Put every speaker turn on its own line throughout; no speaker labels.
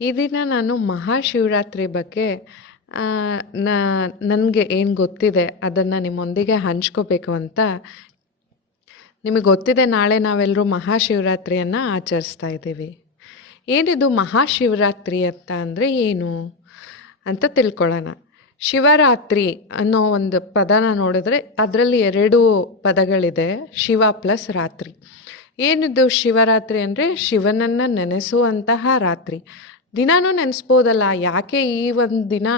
ಈ ದಿನ ನಾನು ಮಹಾಶಿವರಾತ್ರಿ ಬಗ್ಗೆ ನನಗೆ ಏನು ಗೊತ್ತಿದೆ ಅದನ್ನು ನಿಮ್ಮೊಂದಿಗೆ ಹಂಚ್ಕೋಬೇಕು ಅಂತ ನಿಮಗೆ ಗೊತ್ತಿದೆ ನಾಳೆ ನಾವೆಲ್ಲರೂ ಮಹಾಶಿವರಾತ್ರಿಯನ್ನು ಆಚರಿಸ್ತಾ ಇದ್ದೀವಿ. ಏನಿದು ಮಹಾಶಿವರಾತ್ರಿ ಅಂತ ಅಂದರೆ ಏನು ಅಂತ ತಿಳ್ಕೊಳ್ಳೋಣ. ಶಿವರಾತ್ರಿ ಅನ್ನೋ ಒಂದು ಪದನ ನೋಡಿದ್ರೆ ಅದರಲ್ಲಿ ಎರಡು ಪದಗಳಿದೆ, ಶಿವ ಪ್ಲಸ್ ರಾತ್ರಿ. ಏನಿದು ಶಿವರಾತ್ರಿ ಅಂದರೆ ಶಿವನನ್ನು ನೆನೆಸುವಂತಹ ರಾತ್ರಿ. ದಿನಾನೂ ನೆನೆಸ್ಬೋದಲ್ಲ, ಯಾಕೆ ಈ ಒಂದು ದಿನ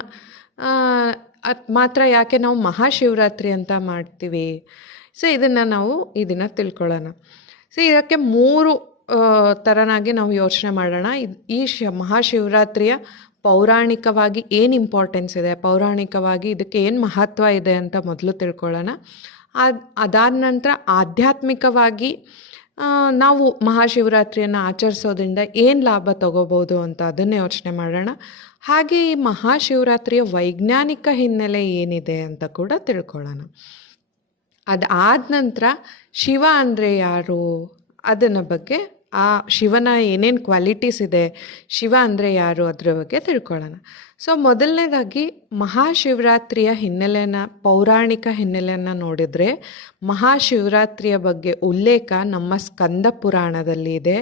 ಅದು ಮಾತ್ರ ಯಾಕೆ ನಾವು ಮಹಾಶಿವರಾತ್ರಿ ಅಂತ ಮಾಡ್ತೀವಿ? ಸೊ, ಇದನ್ನು ನಾವು ಈ ದಿನ ತಿಳ್ಕೊಳ್ಳೋಣ. ಸೊ, ಇದಕ್ಕೆ ಮೂರು ಥರನಾಗಿ ನಾವು ಯೋಚನೆ ಮಾಡೋಣ. ಈ ಶ, ಮಹಾಶಿವರಾತ್ರಿಯ ಪೌರಾಣಿಕವಾಗಿ ಏನು ಇಂಪಾರ್ಟೆನ್ಸ್ ಇದೆ? ಪೌರಾಣಿಕವಾಗಿ ಇದಕ್ಕೆ ಏನು ಮಹತ್ವ ಇದೆ ಅಂತ ಮೊದಲು ತಿಳ್ಕೊಳ್ಳೋಣ. ಅದು, ಅದಾದ ನಂತರ ಆಧ್ಯಾತ್ಮಿಕವಾಗಿ ನಾವು ಮಹಾಶಿವರಾತ್ರಿಯನ್ನು ಆಚರಿಸೋದ್ರಿಂದ ಏನು ಲಾಭ ತಗೋಬೋದು ಅಂತ ಅದನ್ನೇ ಯೋಚನೆ ಮಾಡೋಣ. ಹಾಗೆ ಈ ಮಹಾಶಿವರಾತ್ರಿಯ ವೈಜ್ಞಾನಿಕ ಹಿನ್ನೆಲೆ ಏನಿದೆ ಅಂತ ಕೂಡ ತಿಳ್ಕೊಳ್ಳೋಣ. ಅದಾದ ನಂತರ ಶಿವ ಅಂದರೆ ಯಾರು? ಅದನ್ನ ಬಗ್ಗೆ ಆ ಶಿವನ ಏನೇನು ಕ್ವಾಲಿಟೀಸ್ ಇದೆ, ಶಿವ ಅಂದರೆ ಯಾರು ಅದರ ಬಗ್ಗೆ ತಿಳ್ಕೊಳ್ಳೋಣ. ಸೊ ಮೊದಲನೇದಾಗಿ ಮಹಾಶಿವರಾತ್ರಿಯ ಹಿನ್ನೆಲೆನ, ಪೌರಾಣಿಕ ಹಿನ್ನೆಲೆಯನ್ನು ನೋಡಿದರೆ, ಮಹಾಶಿವರಾತ್ರಿಯ ಬಗ್ಗೆ ಉಲ್ಲೇಖ ನಮ್ಮ ಸ್ಕಂದ ಪುರಾಣದಲ್ಲಿ ಇದೆ,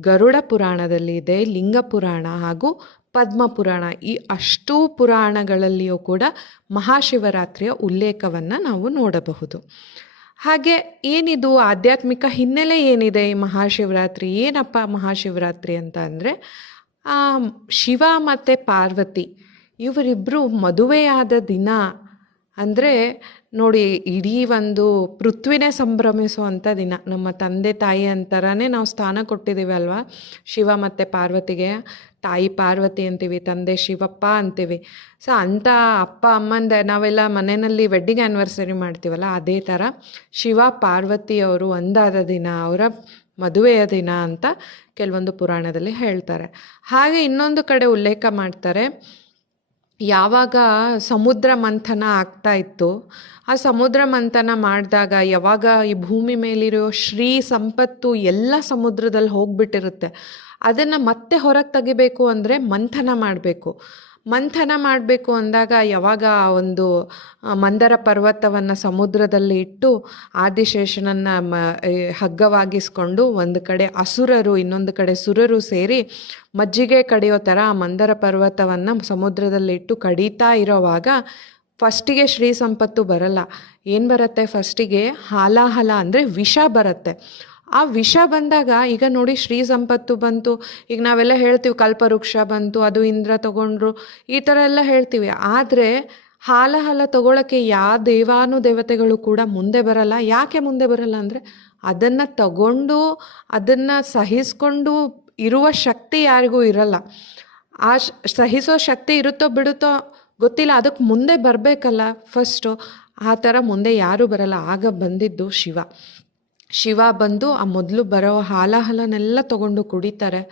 ಗರುಡ ಪುರಾಣದಲ್ಲಿ ಇದೆ, ಲಿಂಗ ಪುರಾಣ ಹಾಗೂ ಪದ್ಮ ಪುರಾಣ. ಈ ಅಷ್ಟೂ ಪುರಾಣಗಳಲ್ಲಿಯೂ ಕೂಡ ಮಹಾಶಿವರಾತ್ರಿಯ ಉಲ್ಲೇಖವನ್ನು ನಾವು ನೋಡಬಹುದು. ಹಾಗೆ ಏನಿದು, ಆಧ್ಯಾತ್ಮಿಕ ಹಿನ್ನೆಲೆ ಏನಿದೆ ಈ ಮಹಾಶಿವರಾತ್ರಿ? ಏನಪ್ಪ ಮಹಾಶಿವರಾತ್ರಿ ಅಂತ ಅಂದರೆ ಶಿವ ಮತ್ತು ಪಾರ್ವತಿ ಇವರಿಬ್ಬರು ಮದುವೆಯಾದ ದಿನ, ಅಂದರೆ ನೋಡಿ ಇಡೀ ಒಂದು ಪೃಥ್ವಿನೇ ಸಂಭ್ರಮಿಸುವಂಥ ದಿನ. ನಮ್ಮ ತಂದೆ ತಾಯಿ ಅಂತಾರನೇ ನಾವು ಸ್ಥಾನ ಕೊಟ್ಟಿದ್ದೀವಿ ಅಲ್ವಾ? ಶಿವ ಮತ್ತು ಪಾರ್ವತಿಗೆ, ತಾಯಿ ಪಾರ್ವತಿ ಅಂತೀವಿ, ತಂದೆ ಶಿವಪ್ಪ ಅಂತೀವಿ. ಸೊ ಅಂಥ ಅಪ್ಪ, ಅಮ್ಮಂದ ನಾವೆಲ್ಲ ಮನೆಯಲ್ಲಿ ವೆಡ್ಡಿಂಗ್ ಆ್ಯನಿವರ್ಸರಿ ಮಾಡ್ತೀವಲ್ಲ, ಅದೇ ಥರ ಶಿವ ಪಾರ್ವತಿಯವರು ಒಂದಾದ ದಿನ, ಅವರ ಮದುವೆಯ ದಿನ ಅಂತ ಕೆಲವೊಂದು ಪುರಾಣದಲ್ಲಿ ಹೇಳ್ತಾರೆ. ಹಾಗೆ ಇನ್ನೊಂದು ಕಡೆ ಉಲ್ಲೇಖ ಮಾಡ್ತಾರೆ, ಯಾವಾಗ ಸಮುದ್ರ ಮಂಥನ ಆಗ್ತಾ ಇತ್ತು, ಆ ಸಮುದ್ರ ಮಂಥನ ಮಾಡಿದಾಗ ಯಾವಾಗ ಈ ಭೂಮಿ ಮೇಲಿರೋ ಶ್ರೀ ಸಂಪತ್ತು ಎಲ್ಲ ಸಮುದ್ರದಲ್ಲಿ ಹೋಗ್ಬಿಟ್ಟಿರುತ್ತೆ. ಅದನ್ನು ಮತ್ತೆ ಹೊರಗೆ ತೆಗಿಬೇಕು ಅಂದರೆ ಮಂಥನ ಮಾಡಬೇಕು. ಮಂಥನ ಮಾಡಬೇಕು ಅಂದಾಗ ಯಾವಾಗ ಆ ಒಂದು ಮಂದರ ಪರ್ವತವನ್ನು ಸಮುದ್ರದಲ್ಲಿ ಇಟ್ಟು ಆದಿಶೇಷನನ್ನು ಮ ಹಗ್ಗವಾಗಿಸ್ಕೊಂಡು ಒಂದು ಕಡೆ ಅಸುರರು, ಇನ್ನೊಂದು ಕಡೆ ಸುರರು ಸೇರಿ ಮಜ್ಜಿಗೆ ಕಡಿಯೋ ಥರ ಆ ಮಂದರ ಪರ್ವತವನ್ನು ಸಮುದ್ರದಲ್ಲಿಟ್ಟು ಕಡಿತಾ ಇರೋವಾಗ ಫಸ್ಟಿಗೆ ಶ್ರೀ ಸಂಪತ್ತು ಬರಲ್ಲ. ಏನು ಬರುತ್ತೆ ಫಸ್ಟಿಗೆ? ಹಾಲಾಹಲ ಅಂದರೆ ವಿಷ ಬರುತ್ತೆ. ಆ ವಿಷ ಬಂದಾಗ ಈಗ ನೋಡಿ ಶ್ರೀ ಸಂಪತ್ತು ಬಂತು. ಈಗ ನಾವೆಲ್ಲ ಹೇಳ್ತೀವಿ ಕಲ್ಪವೃಕ್ಷ ಬಂತು, ಅದು ಇಂದ್ರ ತಗೊಂಡ್ರು, ಈ ಥರ ಎಲ್ಲ ಹೇಳ್ತೀವಿ. ಆದರೆ ಹಾಲ ಹಾಲ ತಗೊಳ್ಳೋಕ್ಕೆ ಯಾವ ದೇವಾನು ದೇವತೆಗಳು ಕೂಡ ಮುಂದೆ ಬರಲ್ಲ. ಯಾಕೆ ಮುಂದೆ ಬರಲ್ಲ ಅಂದರೆ ಅದನ್ನು ತಗೊಂಡು, ಅದನ್ನು ಸಹಿಸ್ಕೊಂಡು ಇರುವ ಶಕ್ತಿ ಯಾರಿಗೂ ಇರಲ್ಲ. ಆ ಸಹಿಸೋ ಶಕ್ತಿ ಇರುತ್ತೋ ಬಿಡುತ್ತೋ ಗೊತ್ತಿಲ್ಲ. ಅದಕ್ಕೆ ಮುಂದೆ ಬರಬೇಕಲ್ಲ ಫಸ್ಟು ಆ ಥರ ಮುಂದೆ ಯಾರೂ ಬರಲ್ಲ. ಆಗ ಬಂದಿದ್ದು ಶಿವ. ಶಿವ ಬಂದು ಆ ಮೊದಲು ಬರೋ ಹಾಲಹಲನೆಲ್ಲ ತಗೊಂಡು ಕುಡಿತಾರೆ.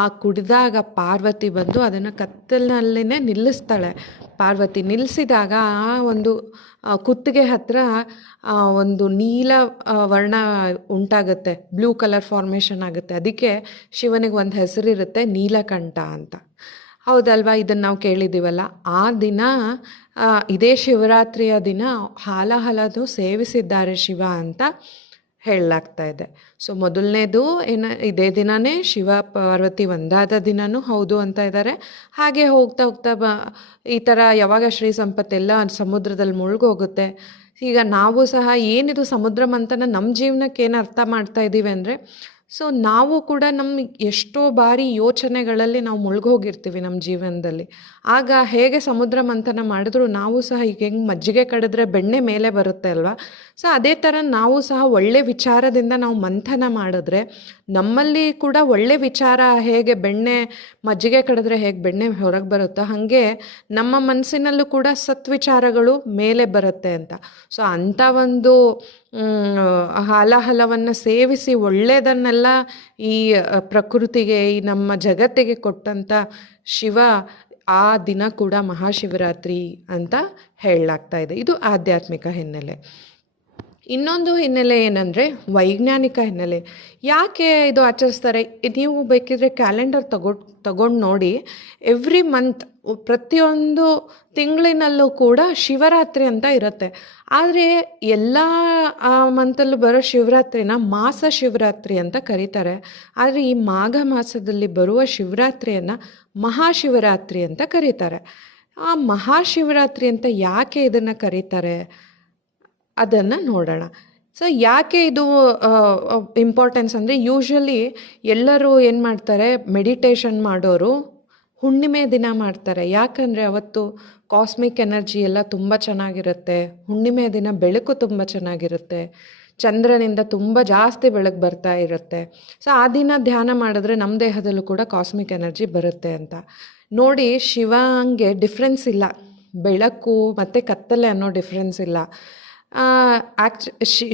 ಆ ಕುಡಿದಾಗ ಪಾರ್ವತಿ ಬಂದು ಅದನ್ನು ಕತ್ತಲಿನಲ್ಲೇ ನಿಲ್ಲಿಸ್ತಾಳೆ. ಪಾರ್ವತಿ ನಿಲ್ಲಿಸಿದಾಗ ಆ ಒಂದು ಕುತ್ತಿಗೆ ಹತ್ರ ಒಂದು ನೀಲ ವರ್ಣ ಉಂಟಾಗುತ್ತೆ. ಬ್ಲೂ ಕಲರ್ ಫಾರ್ಮೇಷನ್ ಆಗುತ್ತೆ. ಅದಕ್ಕೆ ಶಿವನಿಗೆ ಒಂದು ಹೆಸರಿರುತ್ತೆ ನೀಲಕಂಠ ಅಂತ. ಹೌದಲ್ವಾ? ಇದನ್ನು ನಾವು ಕೇಳಿದ್ದೀವಲ್ಲ ಆ ದಿನ ಇದೇ ಶಿವರಾತ್ರಿಯ ದಿನ ಹಾಲಹಲದು ಸೇವಿಸಿದ್ದಾರೆ ಶಿವ ಅಂತ. ಹೇಳಲಾಗ್ತಾ ಇದೆ. ಸೊ ಮೊದಲನೇದು ಏನ, ಇದೇ ದಿನವೇ ಶಿವ ಪಾರ್ವತಿ ಒಂದಾದ ದಿನವೂ ಹೌದು ಅಂತ ಇದ್ದಾರೆ ಹಾಗೆ ಹೋಗ್ತಾ ಹೋಗ್ತಾ ಬ, ಈ ಥರ ಯಾವಾಗ ಶ್ರೀ ಸಂಪತ್ತೆಲ್ಲ ಸಮುದ್ರದಲ್ಲಿ ಮುಳುಗೋಗುತ್ತೆ. ಈಗ ನಾವು ಸಹ ಏನಿದು ಸಮುದ್ರ ಮಂಥನ ನಮ್ಮ ಜೀವನಕ್ಕೆ ಏನು ಅರ್ಥ ಮಾಡ್ತಾ ಇದ್ದೀವಿ ಅಂದರೆ ಸೊ ನಾವು ಕೂಡ ನಮ್ಮ ಎಷ್ಟೋ ಬಾರಿ ಯೋಚನೆಗಳಲ್ಲಿ ನಾವು ಮುಳುಗೋಗಿರ್ತೀವಿ ನಮ್ಮ ಜೀವನದಲ್ಲಿ. ಆಗ ಹೇಗೆ ಸಮುದ್ರ ಮಂಥನ ಮಾಡಿದ್ರು ನಾವು ಸಹ ಈಗ ಹೆಂಗೆ ಮಜ್ಜಿಗೆ ಕಡಿದ್ರೆ ಬೆಣ್ಣೆ ಮೇಲೆ ಬರುತ್ತೆ ಅಲ್ವಾ? ಸೊ ಅದೇ ಥರ ನಾವು ಸಹ ಒಳ್ಳೆ ವಿಚಾರದಿಂದ ನಾವು ಮಂಥನ ಮಾಡಿದ್ರೆ ನಮ್ಮಲ್ಲಿ ಕೂಡ ಒಳ್ಳೆ ವಿಚಾರ ಹೇಗೆ ಬೆಣ್ಣೆ ಮಜ್ಜಿಗೆ ಕಡಿದ್ರೆ ಹೇಗೆ ಬೆಣ್ಣೆ ಹೊರಗೆ ಬರುತ್ತೋ ಹಾಗೆ ನಮ್ಮ ಮನಸ್ಸಿನಲ್ಲೂ ಕೂಡ ಸತ್ವಿಚಾರಗಳು ಮೇಲೆ ಬರುತ್ತೆ ಅಂತ. ಸೊ ಅಂಥ ಒಂದು ಹಾಲಹಲವನ್ನು ಸೇವಿಸಿ ಒಳ್ಳೆಯದನ್ನೆಲ್ಲ ಈ ಪ್ರಕೃತಿಗೆ, ಈ ನಮ್ಮ ಜಗತ್ತಿಗೆ ಕೊಟ್ಟಂಥ ಶಿವ ಆ ದಿನ ಕೂಡ ಮಹಾಶಿವರಾತ್ರಿ ಅಂತ ಹೇಳಲಾಗ್ತಾ ಇದೆ. ಇದು ಆಧ್ಯಾತ್ಮಿಕ ಹಿನ್ನೆಲೆ. ಇನ್ನೊಂದು ಹಿನ್ನೆಲೆ ಏನಂದರೆ ವೈಜ್ಞಾನಿಕ ಹಿನ್ನೆಲೆ. ಯಾಕೆ ಇದು ಆಚರಿಸ್ತಾರೆ? ನೀವು ಬೇಕಿದ್ರೆ ಕ್ಯಾಲೆಂಡರ್ ತಗೊಂಡು ತಗೊಂಡು ನೋಡಿ. ಎವ್ರಿ ಮಂತ್ ಪ್ರತಿಯೊಂದು ತಿಂಗಳಿನಲ್ಲೂ ಕೂಡ ಶಿವರಾತ್ರಿ ಅಂತ ಇರುತ್ತೆ. ಆದರೆ ಎಲ್ಲ ಮಂತಲ್ಲೂ ಬರೋ ಶಿವರಾತ್ರಿನ ಮಾಸ ಶಿವರಾತ್ರಿ ಅಂತ ಕರೀತಾರೆ. ಆದರೆ ಈ ಮಾಘ ಮಾಸದಲ್ಲಿ ಬರುವ ಶಿವರಾತ್ರಿಯನ್ನು ಮಹಾಶಿವರಾತ್ರಿ ಅಂತ ಕರೀತಾರೆ. ಆ ಮಹಾಶಿವರಾತ್ರಿ ಅಂತ ಯಾಕೆ ಇದನ್ನು ಕರೀತಾರೆ? ಅದನ್ನು ನೋಡೋಣ. ಸೊ ಯಾಕೆ ಇದು ಇಂಪಾರ್ಟೆನ್ಸ್ ಅಂದರೆ ಯೂಶ್ವಲಿ ಎಲ್ಲರೂ ಏನು ಮಾಡ್ತಾರೆ ಮೆಡಿಟೇಷನ್ ಮಾಡೋರು ಹುಣ್ಣಿಮೆ ದಿನ ಮಾಡ್ತಾರೆ. ಯಾಕಂದರೆ ಅವತ್ತು ಕಾಸ್ಮಿಕ್ ಎನರ್ಜಿ ಎಲ್ಲ ತುಂಬ ಚೆನ್ನಾಗಿರುತ್ತೆ. ಹುಣ್ಣಿಮೆ ದಿನ ಬೆಳಕು ತುಂಬ ಚೆನ್ನಾಗಿರುತ್ತೆ. ಚಂದ್ರನಿಂದ ತುಂಬ ಜಾಸ್ತಿ ಬೆಳಕು ಬರ್ತಾ ಇರುತ್ತೆ. ಸೊ ಆ ದಿನ ಧ್ಯಾನ ಮಾಡಿದ್ರೆ ನಮ್ಮ ದೇಹದಲ್ಲೂ ಕೂಡ ಕಾಸ್ಮಿಕ್ ಎನರ್ಜಿ ಬರುತ್ತೆ ಅಂತ. ನೋಡಿ, ಶಿವಂಗೆ ಡಿಫ್ರೆನ್ಸ್ ಇಲ್ಲ. ಬೆಳಕು ಮತ್ತು ಕತ್ತಲೆ ಅನ್ನೋ ಡಿಫ್ರೆನ್ಸ್ ಇಲ್ಲ. ಆ್ಯಕ್ಚ್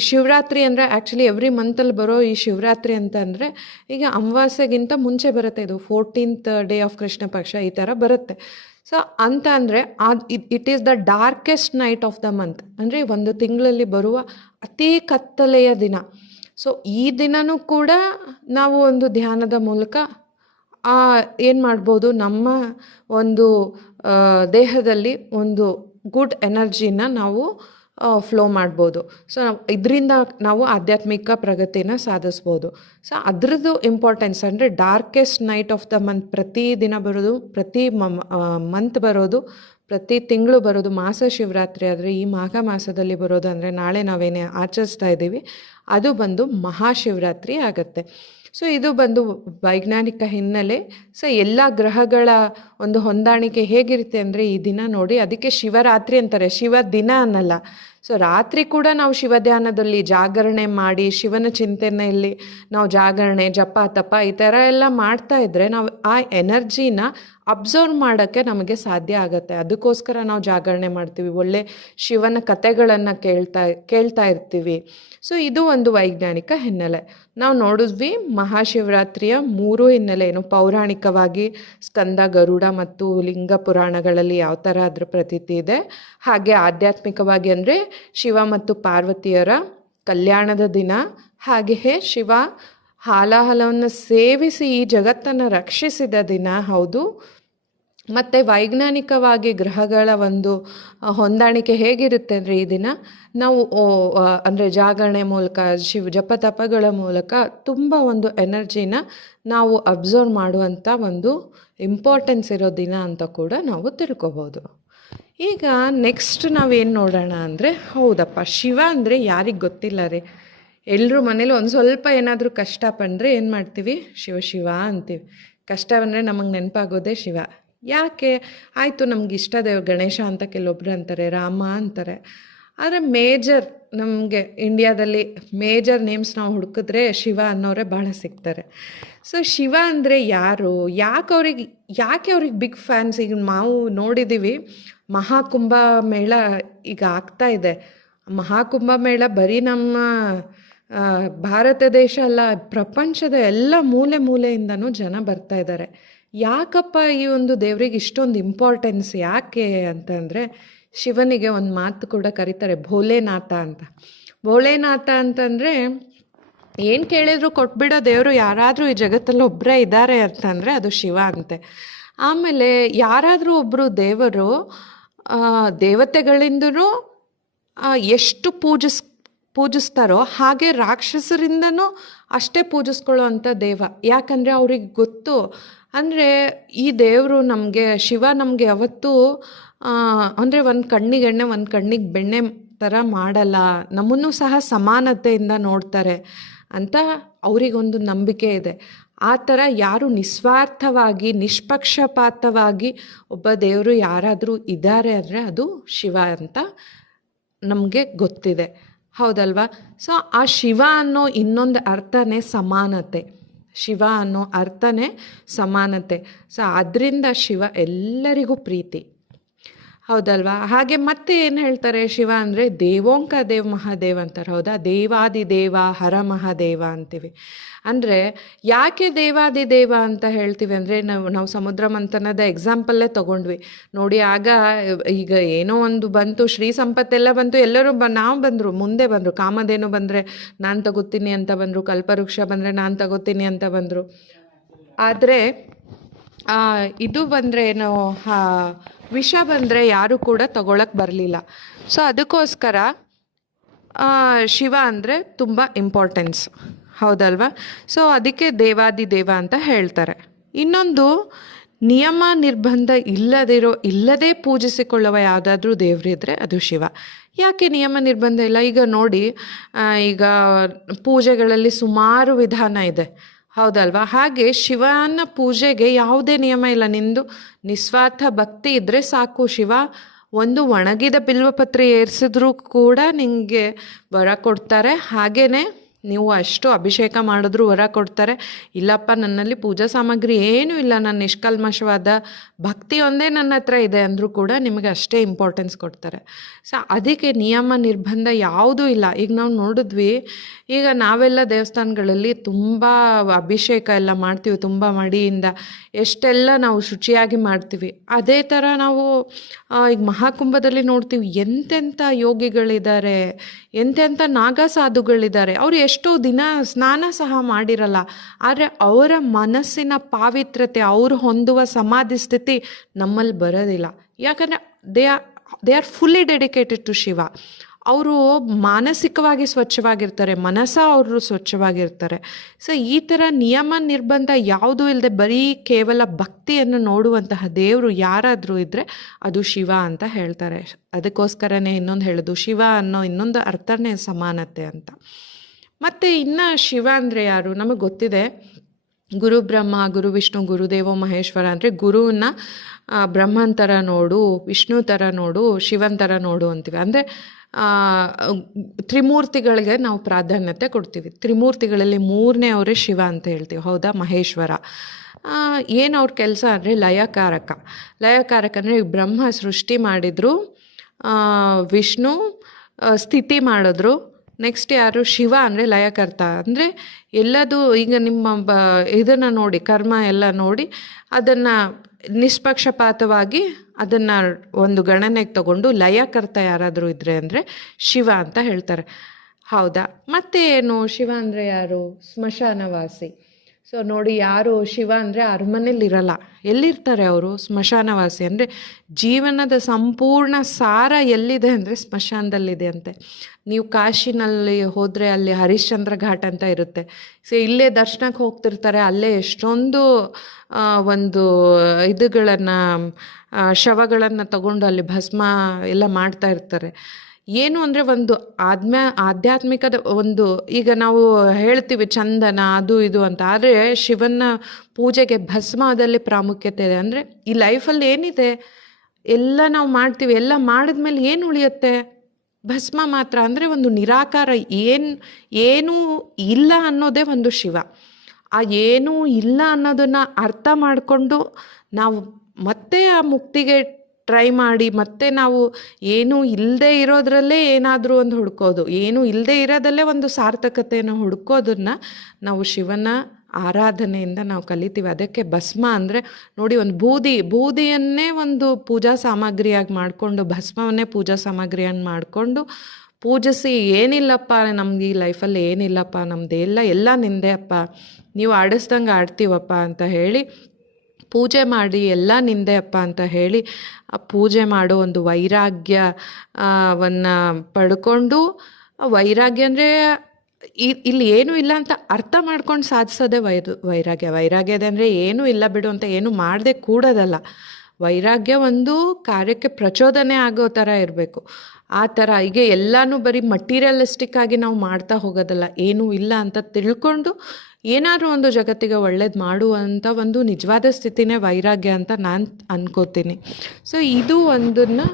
ಶಿವರಾತ್ರಿ ಅಂದರೆ ಆ್ಯಕ್ಚುಲಿ ಎವ್ರಿ ಮಂತಲ್ಲಿ ಬರೋ ಈ ಶಿವರಾತ್ರಿ ಅಂತ ಅಂದರೆ ಈಗ ಅಮಾವಾಸ್ಯೆಗಿಂತ ಮುಂಚೆ ಬರುತ್ತೆ ಇದು. ಫೋರ್ಟೀನ್ತ್ ಡೇ ಆಫ್ ಕೃಷ್ಣ ಪಕ್ಷ ಈ ಥರ ಬರುತ್ತೆ. ಸೊ ಅಂತ ಅಂದರೆ ಅದು it is the darkest night of the month ಅಂದರೆ ಒಂದು ತಿಂಗಳಲ್ಲಿ ಬರುವ ಅತಿ ಕತ್ತಲೆಯ ದಿನ. ಸೊ ಈ ದಿನವೂ ಕೂಡ ನಾವು ಒಂದು ಧ್ಯಾನದ ಮೂಲಕ ಏನು ಮಾಡ್ಬೋದು? ನಮ್ಮ ಒಂದು ದೇಹದಲ್ಲಿ ಒಂದು ಗುಡ್ ಎನರ್ಜಿನ ನಾವು ಫ್ಲೋ ಮಾಡ್ಬೋದು. ಸೊ ನಾವು ಇದರಿಂದ ನಾವು ಆಧ್ಯಾತ್ಮಿಕ ಪ್ರಗತಿನ ಸಾಧಿಸ್ಬೋದು. ಸೊ ಅದರದ್ದು ಇಂಪಾರ್ಟೆನ್ಸ್ ಅಂದರೆ darkest night of the month ಪ್ರತಿ ದಿನ ಬರೋದು, ಪ್ರತಿ ಮಂತ್ ಬರೋದು, ಪ್ರತಿ ತಿಂಗಳು ಬರೋದು, ಮಾಸ ಶಿವರಾತ್ರಿ ಆದರೆ ಈ ಮಾಘ ಮಾಸದಲ್ಲಿ ಬರೋದು ಅಂದರೆ ನಾಳೆ ನಾವೇನೇ ಆಚರಿಸ್ತಾ ಇದ್ದೀವಿ, ಅದು ಬಂದು ಮಹಾಶಿವರಾತ್ರಿ ಆಗುತ್ತೆ. ಸೊ ಇದು ಬಂದು ವೈಜ್ಞಾನಿಕ ಹಿನ್ನೆಲೆ. ಸೊ ಎಲ್ಲ ಗ್ರಹಗಳ ಒಂದು ಹೊಂದಾಣಿಕೆ ಹೇಗಿರುತ್ತೆ ಅಂದರೆ ಈ ದಿನ ನೋಡಿ, ಅದಕ್ಕೆ ಶಿವರಾತ್ರಿ ಅಂತಾರೆ. ಶಿವ ದಿನ ಅನ್ನಲ್ಲ. ಸೊ ರಾತ್ರಿ ಕೂಡ ನಾವು ಶಿವಧ್ಯಾನದಲ್ಲಿ ಜಾಗರಣೆ ಮಾಡಿ ಶಿವನ ಚಿಂತನೆಯಲ್ಲಿ ನಾವು ಜಾಗರಣೆ, ಜಪ, ತಪ ಈ ಥರ ಎಲ್ಲ ಮಾಡ್ತಾ ಇದ್ದರೆ ನಾವು ಆ ಎನರ್ಜಿನ ಅಬ್ಸರ್ವ್ ಮಾಡೋಕ್ಕೆ ನಮಗೆ ಸಾಧ್ಯ ಆಗುತ್ತೆ. ಅದಕ್ಕೋಸ್ಕರ ನಾವು ಜಾಗರಣೆ ಮಾಡ್ತೀವಿ. ಒಳ್ಳೆ ಶಿವನ ಕಥೆಗಳನ್ನು ಕೇಳ್ತಾ ಕೇಳ್ತಾ ಇರ್ತೀವಿ. ಸೊ ಇದು ಒಂದು ವೈಜ್ಞಾನಿಕ ಹಿನ್ನೆಲೆ. ನಾವು ನೋಡಿದ್ವಿ ಮಹಾಶಿವರಾತ್ರಿಯ ಮೂರು ಹಿನ್ನೆಲೆ ಏನು? ಪೌರಾಣಿಕವಾಗಿ ಸ್ಕಂದ, ಗರುಡ ಮತ್ತು ಲಿಂಗ ಪುರಾಣಗಳಲ್ಲಿ ಯಾವ ಥರ ಅದರ ಪ್ರತೀತಿ ಇದೆ? ಹಾಗೆ ಆಧ್ಯಾತ್ಮಿಕವಾಗಿ ಅಂದರೆ ಶಿವ ಮತ್ತು ಪಾರ್ವತಿಯರ ಕಲ್ಯಾಣದ ದಿನ. ಹಾಗೆಯೇ ಶಿವ ಹಾಲಾಹಲವನ್ನು ಸೇವಿಸಿ ಈ ಜಗತ್ತನ್ನು ರಕ್ಷಿಸಿದ ದಿನ. ಹೌದು. ಮತ್ತು ವೈಜ್ಞಾನಿಕವಾಗಿ ಗ್ರಹಗಳ ಒಂದು ಹೊಂದಾಣಿಕೆ ಹೇಗಿರುತ್ತೆ ಅಂದರೆ ಈ ದಿನ ನಾವು ಅಂದರೆ ಜಾಗರಣೆ ಮೂಲಕ, ಶಿವ, ಜಪತಪಗಳ ಮೂಲಕ ತುಂಬ ಒಂದು ಎನರ್ಜಿನ ನಾವು ಅಬ್ಸರ್ವ್ ಮಾಡುವಂಥ ಒಂದು ಇಂಪಾರ್ಟೆನ್ಸ್ ಇರೋ ದಿನ ಅಂತ ಕೂಡ ನಾವು ತಿಳ್ಕೊಬೋದು. ಈಗ ನೆಕ್ಸ್ಟ್ ನಾವೇನು ನೋಡೋಣ ಅಂದರೆ, ಹೌದಪ್ಪ, ಶಿವ ಅಂದರೆ ಯಾರಿಗೆ ಗೊತ್ತಿಲ್ಲ ರೀ. ಎಲ್ಲರೂ ಮನೇಲಿ ಒಂದು ಸ್ವಲ್ಪ ಏನಾದರೂ ಕಷ್ಟ ಬಂದರೆ ಏನು ಮಾಡ್ತೀವಿ? ಶಿವ ಶಿವ ಅಂತೀವಿ. ಕಷ್ಟ ಅಂದರೆ ನಮಗೆ ನೆನಪಾಗೋದೇ ಶಿವ. ಯಾಕೆ? ಆಯಿತು, ನಮ್ಗೆ ಇಷ್ಟ ಗಣೇಶ ಅಂತ ಕೆಲವೊಬ್ರು ಅಂತಾರೆ, ರಾಮ ಅಂತಾರೆ. ಆದರೆ ಮೇಜರ್ ನಮಗೆ ಇಂಡಿಯಾದಲ್ಲಿ ಮೇಜರ್ ನೇಮ್ಸ್ ನಾವು ಹುಡುಕಿದ್ರೆ ಶಿವ ಅನ್ನೋರೇ ಭಾಳ ಸಿಗ್ತಾರೆ. ಸೊ ಶಿವ ಅಂದರೆ ಯಾರು? ಯಾಕೆ ಅವ್ರಿಗೆ ಯಾಕೆ ಅವ್ರಿಗೆ ಬಿಗ್ ಫ್ಯಾನ್ಸ್ ಈಗ ನಾವು ನೋಡಿದ್ದೀವಿ ಮಹಾಕುಂಭ ಮೇಳ ಈಗ ಆಗ್ತಾ ಇದೆ. ಮಹಾಕುಂಭ ಮೇಳ ಬರೀ ನಮ್ಮ ಭಾರತ ದೇಶ ಅಲ್ಲ, ಪ್ರಪಂಚದ ಎಲ್ಲ ಮೂಲೆ ಮೂಲೆಯಿಂದನೂ ಜನ ಬರ್ತಾ ಇದ್ದಾರೆ. ಯಾಕಪ್ಪ ಈ ಒಂದು ದೇವರಿಗೆ ಇಷ್ಟೊಂದು ಇಂಪಾರ್ಟೆನ್ಸ್ ಯಾಕೆ ಅಂತಂದರೆ, ಶಿವನಿಗೆ ಒಂದು ಮಾತು ಕೂಡ ಕರೀತಾರೆ, ಭೋಲೆನಾಥ ಅಂತ. ಭೋಲೆನಾಥ ಅಂತಂದರೆ, ಏನು ಕೇಳಿದ್ರು ಕೊಟ್ಬಿಡೋ ದೇವರು ಯಾರಾದರೂ ಈ ಜಗತ್ತಲ್ಲಿ ಒಬ್ಬರೇ ಇದ್ದಾರೆ ಅಂತಂದರೆ ಅದು ಶಿವ ಅಂತೆ. ಆಮೇಲೆ ಯಾರಾದರೂ ಒಬ್ಬರು ದೇವರು ದೇವತೆಗಳಿಂದನೂ ಎಷ್ಟು ಪೂಜಿಸ್ ಪೂಜಿಸ್ತಾರೋ ಹಾಗೆ ರಾಕ್ಷಸರಿಂದನೂ ಅಷ್ಟೇ ಪೂಜಿಸ್ಕೊಳ್ಳೋ ದೇವ. ಯಾಕಂದರೆ ಅವ್ರಿಗೆ ಗೊತ್ತು, ಅಂದರೆ ಈ ದೇವರು ನಮಗೆ, ಶಿವ ನಮಗೆ ಯಾವತ್ತೂ ಅಂದರೆ ಒಂದು ಕಣ್ಣಿಗೆ ಎಣ್ಣೆ, ಒಂದು ಕಣ್ಣಿಗೆ ಬೆಣ್ಣೆ ಥರ ಮಾಡಲ್ಲ. ನಮ್ಮನ್ನು ಸಹ ಸಮಾನತೆಯಿಂದ ನೋಡ್ತಾರೆ ಅಂತ ಅವರಿಗೊಂದು ನಂಬಿಕೆ ಇದೆ. ಆ ಥರ ಯಾರು ನಿಸ್ವಾರ್ಥವಾಗಿ, ನಿಷ್ಪಕ್ಷಪಾತವಾಗಿ ಒಬ್ಬ ದೇವರು ಯಾರಾದರೂ ಇದ್ದಾರೆ ಅಂದರೆ ಅದು ಶಿವ ಅಂತ ನಮಗೆ ಗೊತ್ತಿದೆ. ಹೌದಲ್ವಾ? ಸೊ ಆ ಶಿವ ಅನ್ನೋ ಇನ್ನೊಂದು ಅರ್ಥನೇ ಸಮಾನತೆ. ಶಿವ ಅನ್ನೋ ಅರ್ಥನೇ ಸಮಾನತೆ. ಸೊ ಅದರಿಂದ ಶಿವ ಎಲ್ಲರಿಗೂ ಪ್ರೀತಿ. ಹೌದಲ್ವಾ? ಹಾಗೆ ಮತ್ತೆ ಏನು ಹೇಳ್ತಾರೆ ಶಿವ ಅಂದರೆ, ದೇವೋಂಕ ದೇವ್ ಮಹಾದೇವ್ ಅಂತಾರೆ. ಹೌದಾ? ದೇವಾದಿ ದೇವ, ಹರ ಮಹಾದೇವ ಅಂತೀವಿ. ಅಂದರೆ ಯಾಕೆ ದೇವಾದಿ ದೇವ ಅಂತ ಹೇಳ್ತೀವಿ ಅಂದರೆ, ನಾವು ನಾವು ಸಮುದ್ರ ಮಂಥನದ ಎಕ್ಸಾಂಪಲ್ಲೇ ತಗೊಂಡ್ವಿ. ನೋಡಿ, ಆಗ ಈಗ ಏನೋ ಒಂದು ಬಂತು, ಶ್ರೀ ಸಂಪತ್ತೆಲ್ಲ ಬಂತು, ಎಲ್ಲರೂ ಬ, ನಾವು ಬಂದರು, ಮುಂದೆ ಬಂದರು. ಕಾಮಧೇನು ಬಂದರೆ, ನಾನು ತಗೋತೀನಿ ಅಂತ ಬಂದರು, ಕಲ್ಪವೃಕ್ಷ ಬಂದರೆ, ನಾನು ತಗೋತೀನಿ ಅಂತ ಬಂದರು. ಆದರೆ ಇದು ಬಂದರೆ ಏನು ವಿಷ ಬಂದರೆ ಯಾರೂ ಕೂಡ ತಗೊಳಕ್ಕೆ ಬರಲಿಲ್ಲ. ಸೊ ಅದಕ್ಕೋಸ್ಕರ ಶಿವ ಅಂದರೆ ತುಂಬ ಇಂಪಾರ್ಟೆನ್ಸ್ ಹೌದಲ್ವಾ? ಸೊ ಅದಕ್ಕೆ ದೇವಾದಿ ದೇವ ಅಂತ ಹೇಳ್ತಾರೆ. ಇನ್ನೊಂದು, ನಿಯಮ ನಿರ್ಬಂಧ ಇಲ್ಲದಿರೋ, ಇಲ್ಲದೇ ಪೂಜಿಸಿಕೊಳ್ಳುವ ಯಾವುದಾದ್ರೂ ದೇವರಿದ್ದರೆ ಅದು ಶಿವ. ಯಾಕೆ ನಿಯಮ ನಿರ್ಬಂಧ ಇಲ್ಲ? ಈಗ ನೋಡಿ ಈಗ ಪೂಜೆಗಳಲ್ಲಿ ಸುಮಾರು ವಿಧಾನ ಇದೆ. ಹೌದಲ್ವಾ? ಹಾಗೆ ಶಿವನ ಪೂಜೆಗೆ ಯಾವುದೇ ನಿಯಮ ಇಲ್ಲ. ನಿಂದು ನಿಸ್ವಾರ್ಥ ಭಕ್ತಿ ಇದ್ದರೆ ಸಾಕು ಶಿವ. ಒಂದು ಒಣಗಿದ ಬಿಲ್ವಪತ್ರೆ ಏರಿಸಿದ್ರೂ ಕೂಡ ನಿಮಗೆ ಬರ ಕೊಡ್ತಾರೆ. ಹಾಗೆಯೇ ನೀವು ಅಷ್ಟು ಅಭಿಷೇಕ ಮಾಡಿದ್ರೂ ವರ ಕೊಡ್ತಾರೆ. ಇಲ್ಲಪ್ಪ, ನನ್ನಲ್ಲಿ ಪೂಜಾ ಸಾಮಗ್ರಿ ಏನೂ ಇಲ್ಲ. ನನ್ನ ನಿಷ್ಕಲ್ಮಶವಾದ ಭಕ್ತಿ ಒಂದೇ ನನ್ನ ಹತ್ರ ಇದೆ ಅಂದರೂ ಕೂಡ ನಿಮಗೆ ಅಷ್ಟೇ ಇಂಪಾರ್ಟೆನ್ಸ್ ಕೊಡ್ತಾರೆ. ಸೊ ಅದಕ್ಕೆ ನಿಯಮ, ನಿರ್ಬಂಧ ಯಾವುದೂ ಇಲ್ಲ. ಈಗ ನಾವು ನೋಡಿದ್ವಿ, ಈಗ ನಾವೆಲ್ಲ ದೇವಸ್ಥಾನಗಳಲ್ಲಿ ತುಂಬ ಅಭಿಷೇಕ ಎಲ್ಲ ಮಾಡ್ತೀವಿ, ತುಂಬ ಮಡಿಯಿಂದ. ಎಷ್ಟೆಲ್ಲ ನಾವು ಶುಚಿಯಾಗಿ ಮಾಡ್ತೀವಿ. ಅದೇ ಥರ ನಾವು ಈಗ ಮಹಾಕುಂಭದಲ್ಲಿ ನೋಡ್ತೀವಿ, ಎಂತೆಂಥ ಯೋಗಿಗಳಿದ್ದಾರೆ, ಎಂತೆಂಥ ನಾಗ ಸಾಧುಗಳಿದ್ದಾರೆ. ಅವರು ಎಷ್ಟೋ ದಿನ ಸ್ನಾನ ಸಹ ಮಾಡಿರಲ್ಲ, ಆದರೆ ಅವರ ಮನಸ್ಸಿನ ಪಾವಿತ್ರತೆ ಅವರು ಹೊಂದುವ ಸಮಾಧಿ ಸ್ಥಿತಿ ನಮ್ಮಲ್ಲಿ ಬರೋದಿಲ್ಲ. ಯಾಕಂದರೆ they are they are fully dedicated to Shiva. ಅವರು ಮಾನಸಿಕವಾಗಿ ಸ್ವಚ್ಛವಾಗಿರ್ತಾರೆ, ಮನಸ್ಸ ಅವರು ಸ್ವಚ್ಛವಾಗಿರ್ತಾರೆ. ಸೊ, ಈ ಥರ ನಿಯಮ ನಿರ್ಬಂಧ ಯಾವುದೂ ಇಲ್ಲದೆ ಬರೀ ಕೇವಲ ಭಕ್ತಿಯನ್ನು ನೋಡುವಂತಹ ದೇವರು ಯಾರಾದರೂ ಇದ್ದರೆ ಅದು ಶಿವ ಅಂತ ಹೇಳ್ತಾರೆ. ಅದಕ್ಕೋಸ್ಕರನೇ ಇನ್ನೊಂದು ಹೇಳೋದು, ಶಿವ ಅನ್ನೋ ಇನ್ನೊಂದು ಅರ್ಥನೇ ಸಮಾನತೆ ಅಂತ. ಮತ್ತು ಇನ್ನು ಶಿವ ಅಂದರೆ ಯಾರು? ನಮಗೆ ಗೊತ್ತಿದೆ. ಗುರು ಬ್ರಹ್ಮ, ಗುರು ವಿಷ್ಣು ಗುರುದೇವೋ ಮಹೇಶ್ವರ ಅಂದರೆ ಗುರುವನ್ನ ಬ್ರಹ್ಮಾಂತರ ಬ್ರಹ್ಮನ್ ಥರ ನೋಡು, ವಿಷ್ಣು ಥರ ನೋಡು, ಶಿವನ್ ಥರ ನೋಡು ಅಂತೀವಿ. ಅಂದರೆ ತ್ರಿಮೂರ್ತಿಗಳಿಗೆ ನಾವು ಪ್ರಾಧಾನ್ಯತೆ ಕೊಡ್ತೀವಿ. ತ್ರಿಮೂರ್ತಿಗಳಲ್ಲಿ ಮೂರನೇ ಅವರೇ ಶಿವ ಅಂತ ಹೇಳ್ತೀವಿ. ಹೌದಾ? ಮಹೇಶ್ವರ. ಏನು ಅವ್ರ ಕೆಲಸ ಅಂದರೆ ಲಯಕಾರಕ. ಲಯಕಾರಕ ಅಂದರೆ ಬ್ರಹ್ಮ ಸೃಷ್ಟಿ ಮಾಡಿದರು ವಿಷ್ಣು ಸ್ಥಿತಿ ಮಾಡಿದ್ರು ನೆಕ್ಸ್ಟ್ ಯಾರು? ಶಿವ ಅಂದರೆ ಲಯಕರ್ತ. ಅಂದರೆ ಎಲ್ಲದು ಈಗ ನಿಮ್ಮ ಬ, ಇದನ್ನು ನೋಡಿ, ಕರ್ಮ ಎಲ್ಲ ನೋಡಿ, ಅದನ್ನು ನಿಷ್ಪಕ್ಷಪಾತವಾಗಿ ಅದನ್ನು ಒಂದು ಗಣನೆಗೆ ತಗೊಂಡು ಲಯಕರ್ತ ಯಾರಾದರೂ ಇದ್ದರೆ ಅಂದರೆ ಶಿವ ಅಂತ ಹೇಳ್ತಾರೆ. ಹೌದಾ? ಮತ್ತೆ ಏನು ಶಿವ ಅಂದರೆ ಯಾರು? ಸ್ಮಶಾನವಾಸಿ. ಸೊ ನೋಡಿ ಯಾರು ಶಿವ ಅಂದರೆ ಅರಮನೆಯಲ್ಲಿ ಇರಲ್ಲ. ಎಲ್ಲಿರ್ತಾರೆ ಅವರು? ಸ್ಮಶಾನವಾಸಿ ಅಂದರೆ ಜೀವನದ ಸಂಪೂರ್ಣ ಸಾರ ಎಲ್ಲಿದೆ ಅಂದರೆ ಸ್ಮಶಾನದಲ್ಲಿದೆ ಅಂತೆ. ನೀವು ಕಾಶಿನಲ್ಲಿ ಹೋದರೆ ಅಲ್ಲಿ ಹರಿಶ್ಚಂದ್ರ ಘಾಟ್ ಅಂತ ಇರುತ್ತೆ. ಸೊ ಇಲ್ಲೇ ದರ್ಶನಕ್ಕೆ ಹೋಗ್ತಿರ್ತಾರೆ, ಅಲ್ಲೇ ಎಷ್ಟೊಂದು ಒಂದು ಇದುಗಳನ್ನು ಶವಗಳನ್ನು ತಗೊಂಡು ಅಲ್ಲಿ ಭಸ್ಮ ಎಲ್ಲ ಮಾಡ್ತಾ ಇರ್ತಾರೆ. ಏನು ಅಂದರೆ ಒಂದು ಆದ್ಮ್ಯ ಆಧ್ಯಾತ್ಮಿಕದ ಒಂದು, ಈಗ ನಾವು ಹೇಳ್ತೀವಿ ಚಂದನ, ಅದು ಇದು ಅಂತ. ಆದರೆ ಶಿವನ ಪೂಜೆಗೆ ಭಸ್ಮದಲ್ಲಿ ಪ್ರಾಮುಖ್ಯತೆ ಇದೆ. ಅಂದರೆ ಈ ಲೈಫಲ್ಲಿ ಏನಿದೆ? ಎಲ್ಲ ನಾವು ಮಾಡ್ತೀವಿ. ಎಲ್ಲ ಮಾಡಿದ ಮೇಲೆ ಏನು ಉಳಿಯುತ್ತೆ? ಭಸ್ಮ ಮಾತ್ರ. ಅಂದರೆ ಒಂದು ನಿರಾಕಾರ. ಏನು, ಏನೂ ಇಲ್ಲ ಅನ್ನೋದೇ ಒಂದು ಶಿವ. ಆ ಏನೂ ಇಲ್ಲ ಅನ್ನೋದನ್ನು ಅರ್ಥ ಮಾಡಿಕೊಂಡು ನಾವು ಮತ್ತೆ ಆ ಮುಕ್ತಿಗೆ ಟ್ರೈ ಮಾಡಿ ಮತ್ತೆ ನಾವು ಏನೂ ಇಲ್ಲದೆ ಇರೋದ್ರಲ್ಲೇ ಏನಾದರೂ ಒಂದು ಹುಡ್ಕೋದು. ಏನೂ ಇಲ್ಲದೆ ಇರೋದಲ್ಲೇ ಒಂದು ಸಾರ್ಥಕತೆಯನ್ನು ಹುಡ್ಕೋದನ್ನ ನಾವು ಶಿವನ ಆರಾಧನೆಯಿಂದ ನಾವು ಕಲಿತೀವಿ. ಅದಕ್ಕೆ ಭಸ್ಮ ಅಂದರೆ ನೋಡಿ ಒಂದು ಬೂದಿ, ಬೂದಿಯನ್ನೇ ಒಂದು ಪೂಜಾ ಸಾಮಗ್ರಿಯಾಗಿ ಮಾಡಿಕೊಂಡು, ಭಸ್ಮವನ್ನೇ ಪೂಜಾ ಸಾಮಗ್ರಿಯನ್ನು ಮಾಡಿಕೊಂಡು ಪೂಜಿಸಿ, ಏನಿಲ್ಲಪ್ಪ ನಮ್ಗೆ ಈ ಲೈಫಲ್ಲಿ ಏನಿಲ್ಲಪ್ಪ ನಮ್ಮದೆಲ್ಲ ಎಲ್ಲ ನಿಂದೆ ಅಪ್ಪ. ನೀವು ಆಡಿಸ್ದಂಗೆ ಆಡ್ತೀವಪ್ಪ ಅಂತ ಹೇಳಿ ಪೂಜೆ ಮಾಡಿ, ಎಲ್ಲ ನಿಂದೆ ಅಪ್ಪ ಅಂತ ಹೇಳಿ ಪೂಜೆ ಮಾಡೋ ಒಂದು ವೈರಾಗ್ಯವನ್ನು ಪಡ್ಕೊಂಡು ವೈರಾಗ್ಯ ಅಂದರೆ ಇಲ್ಲಿ ಏನೂ ಇಲ್ಲ ಅಂತ ಅರ್ಥ ಮಾಡ್ಕೊಂಡು ಸಾಧಿಸೋದೇ ವೈರ್ ವೈರಾಗ್ಯ. ವೈರಾಗ್ಯದ ಅಂದರೆ ಏನೂ ಇಲ್ಲ ಬಿಡು ಅಂತ ಏನು ಮಾಡದೆ ಕೂಡೋದಲ್ಲ. ವೈರಾಗ್ಯ ಒಂದು ಕಾರ್ಯಕ್ಕೆ ಪ್ರಚೋದನೆ ಆಗೋ ಥರ ಇರಬೇಕು. ಆ ಥರ ಈಗ ಎಲ್ಲನೂ ಬರೀ ಮಟೀರಿಯಲಿಸ್ಟಿಕ್ ಆಗಿ ನಾವು ಮಾಡ್ತಾ ಹೋಗೋದಲ್ಲ, ಏನೂ ಇಲ್ಲ ಅಂತ ತಿಳ್ಕೊಂಡು ಏನಾದರೂ ಒಂದು ಜಗತ್ತಿಗೆ ಒಳ್ಳೇದು ಮಾಡುವಂಥ ಒಂದು ನಿಜವಾದ ಸ್ಥಿತಿನೇ ವೈರಾಗ್ಯ ಅಂತ ನಾನು ಅನ್ಕೋತೀನಿ. ಸೊ ಇದು ಒಂದನ್ನು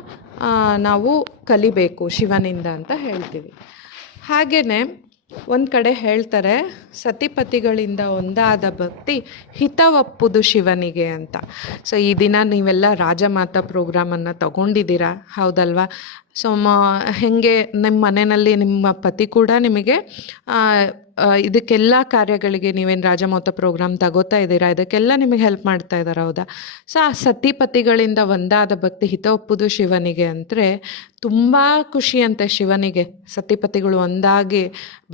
ನಾವು ಕಲಿಬೇಕು ಶಿವನಿಂದ ಅಂತ ಹೇಳ್ತೀವಿ. ಹಾಗೆಯೇ ಒಂದು ಕಡೆ ಹೇಳ್ತಾರೆ, ಸತಿಪತಿಗಳಿಂದ ಒಂದಾದ ಭಕ್ತಿ ಹಿತವಪ್ಪುದು ಶಿವನಿಗೆ ಅಂತ. ಸೊ ಈ ದಿನ ನೀವೆಲ್ಲ ರಾಜಮಾತಾ ಪ್ರೋಗ್ರಾಮನ್ನು ತಗೊಂಡಿದ್ದೀರಾ? ಹೌದಲ್ವಾ? ಸೊ ಮ ಹೇಗೆ ನಿಮ್ಮ ಮನೆಯಲ್ಲಿ ನಿಮ್ಮ ಪತಿ ಕೂಡ ನಿಮಗೆ ಇದಕ್ಕೆಲ್ಲ ಕಾರ್ಯಗಳಿಗೆ ನೀವೇನು ರಾಜಮೌತ ಪ್ರೋಗ್ರಾಮ್ ತಗೋತಾ ಇದ್ದೀರಾ? ಇದಕ್ಕೆಲ್ಲ ನಿಮಗೆ ಹೆಲ್ಪ್ ಮಾಡ್ತಾ ಇದ್ದಾರೆ? ಹೌದಾ? ಸೊ ಆ ಸತಿಪತಿಗಳಿಂದ ಒಂದಾದ ಭಕ್ತಿ ಹಿತ ಒಪ್ಪುದು ಶಿವನಿಗೆ ಅಂದರೆ ತುಂಬ ಖುಷಿ ಅಂತೆ ಶಿವನಿಗೆ. ಸತಿಪತಿಗಳು ಒಂದಾಗಿ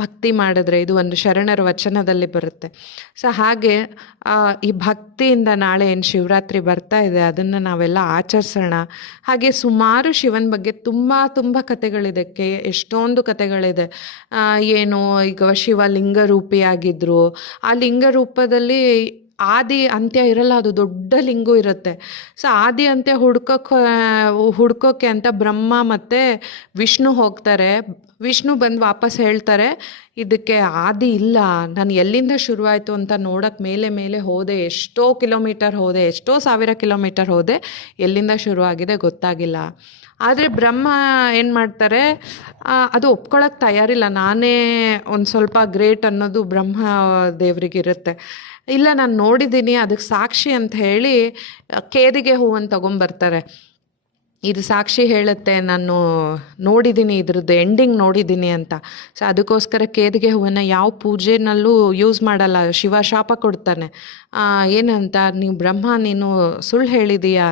ಭಕ್ತಿ ಮಾಡಿದ್ರೆ ಇದು ಒಂದು ಶರಣರ ವಚನದಲ್ಲಿ ಬರುತ್ತೆ. ಸೊ ಹಾಗೆ ಈ ಭಕ್ತಿಯಿಂದ ನಾಳೆ ಏನು ಶಿವರಾತ್ರಿ ಬರ್ತಾ ಇದೆ, ಅದನ್ನು ನಾವೆಲ್ಲ ಆಚರಿಸೋಣ. ಹಾಗೆ ಸುಮಾರು ಶಿವನ ಬಗ್ಗೆ ತುಂಬ ತುಂಬ ಕಥೆಗಳಿದೆ. ಕೆ, ಎಷ್ಟೊಂದು ಕಥೆಗಳಿದೆ. ಏನು ಈಗ ಶಿವ ಲಿಂಗ ರೂಪಿಯಾಗಿದ್ರು ಆ ಲಿಂಗ ರೂಪದಲ್ಲಿ ಆದಿ ಅಂತ್ಯ ಇರಲ್ಲ, ಅದು ದೊಡ್ಡ ಲಿಂಗು ಇರುತ್ತೆ. ಸೊ, ಆದಿ ಅಂತ್ಯ ಹುಡ್ಕೋಕೆ ಹುಡ್ಕೋಕೆ ಅಂತ ಬ್ರಹ್ಮ ಮತ್ತು ವಿಷ್ಣು ಹೋಗ್ತಾರೆ. ವಿಷ್ಣು ಬಂದು ವಾಪಸ್ ಹೇಳ್ತಾರೆ, ಇದಕ್ಕೆ ಆದಿ ಇಲ್ಲ. ನಾನು ಎಲ್ಲಿಂದ ಶುರುವಾಯಿತು ಅಂತ ನೋಡೋಕ್ಕೆ ಮೇಲೆ ಮೇಲೆ ಹೋದೆ. ಎಷ್ಟೋ ಕಿಲೋಮೀಟರ್ ಹೋದೆ. ಎಷ್ಟೋ ಸಾವಿರ ಕಿಲೋಮೀಟರ್ ಹೋದೆ. ಎಲ್ಲಿಂದ ಶುರುವಾಗಿದೆ ಗೊತ್ತಾಗಿಲ್ಲ. ಆದರೆ ಬ್ರಹ್ಮ ಏನು ಮಾಡ್ತಾರೆ? ಅದು ಒಪ್ಕೊಳ್ಳೋಕೆ ತಯಾರಿಲ್ಲ. ನಾನೇ ಒಂದು ಸ್ವಲ್ಪ ಗ್ರೇಟ್ ಅನ್ನೋದು ಬ್ರಹ್ಮ ದೇವರಿಗಿರುತ್ತೆ ಇಲ್ಲ, ನಾನು ನೋಡಿದ್ದೀನಿ ಅದಕ್ಕೆ ಸಾಕ್ಷಿ ಅಂತ ಹೇಳಿ ಕೇದಿಗೆ ಹೂವನ್ನು ತಗೊಂಬರ್ತಾರೆ. ಇದು ಸಾಕ್ಷಿ ಹೇಳುತ್ತೆ, ನಾನು ನೋಡಿದ್ದೀನಿ ಇದ್ರದ್ದು ಎಂಡಿಂಗ್ ನೋಡಿದ್ದೀನಿ ಅಂತ. ಸೊ ಅದಕ್ಕೋಸ್ಕರ ಕೇದಿಗೆ ಹೂವನ್ನು ಯಾವ ಪೂಜೆನಲ್ಲೂ ಯೂಸ್ ಮಾಡಲ್ಲ, ಶಿವ ಶಾಪ ಕೊಡ್ತಾನೆ. ಏನಂತ, ನೀವು ಬ್ರಹ್ಮ, ನೀನು ಸುಳ್ಳು ಹೇಳಿದೀಯಾ?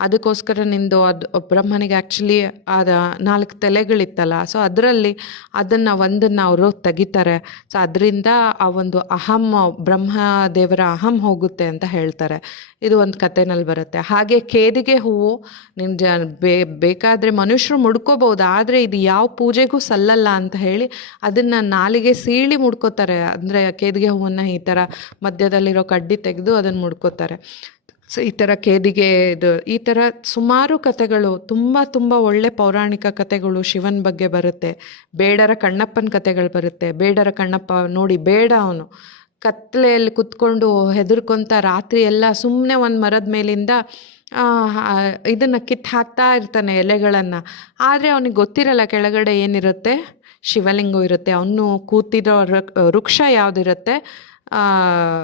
ಅದಕ್ಕೋಸ್ಕರ ನಿಂದು ಅದು, ಬ್ರಹ್ಮನಿಗೆ ಆ್ಯಕ್ಚುಲಿ ಅದು ನಾಲ್ಕು ತಲೆಗಳಿತ್ತಲ್ಲ. ಸೊ ಅದರಲ್ಲಿ ಅದನ್ನು ಒಂದನ್ನು ಅವರು ತೆಗಿತಾರೆ. ಸೊ ಅದರಿಂದ ಆ ಒಂದು ಅಹಂ, ಬ್ರಹ್ಮ ದೇವರ ಅಹಂ ಹೋಗುತ್ತೆ ಅಂತ ಹೇಳ್ತಾರೆ. ಇದು ಒಂದು ಕಥೆನಲ್ಲಿ ಬರುತ್ತೆ. ಹಾಗೆ ಕೇದಿಗೆ ಹೂವು ನಿನ್ನ ಜ ಬೇ, ಬೇಕಾದರೆ ಮನುಷ್ಯರು ಮುಡ್ಕೋಬೋದು ಆದರೆ ಇದು ಯಾವ ಪೂಜೆಗೂ ಸಲ್ಲಲ್ಲ ಅಂತ ಹೇಳಿ ಅದನ್ನು ನಾಲಿಗೆ ಸೀಳಿ ಮುಡ್ಕೋತಾರೆ. ಅಂದರೆ ಕೇದಿಗೆ ಹೂವನ್ನು ಈ ಥರ ಮಧ್ಯದಲ್ಲಿರೋ ಕಡ್ಡಿ ತೆಗೆದು ಅದನ್ನು ಮುಡ್ಕೋತಾರೆ. ಸೊ, ಈ ಥರ ಕೇದಿಗೆ ಇದು, ಈ ಥರ ಸುಮಾರು ಕಥೆಗಳು, ತುಂಬ ತುಂಬ ಒಳ್ಳೆ ಪೌರಾಣಿಕ ಕಥೆಗಳು ಶಿವನ ಬಗ್ಗೆ ಬರುತ್ತೆ. ಬೇಡರ ಕಣ್ಣಪ್ಪನ ಕಥೆಗಳು ಬರುತ್ತೆ. ಬೇಡರ ಕಣ್ಣಪ್ಪ ನೋಡಿ ಬೇಡ ಅವನು. ಕತ್ತಲೆಯಲ್ಲಿ ಕುತ್ಕೊಂಡು ಹೆದರ್ಕೊಂತ ರಾತ್ರಿ ಎಲ್ಲ ಸುಮ್ಮನೆ ಒಂದು ಮರದ ಮೇಲಿಂದ ಇದನ್ನು ಕಿತ್ತು ಹಾಕ್ತಾ ಇರ್ತಾನೆ ಎಲೆಗಳನ್ನು. ಆದರೆ ಅವನಿಗೆ ಗೊತ್ತಿರಲ್ಲ ಕೆಳಗಡೆ ಏನಿರುತ್ತೆ? ಶಿವಲಿಂಗ ಇರುತ್ತೆ. ಅವನು ಕೂತಿರೋ ವೃಕ್- ವೃಕ್ಷ ಯಾವುದಿರುತ್ತೆ?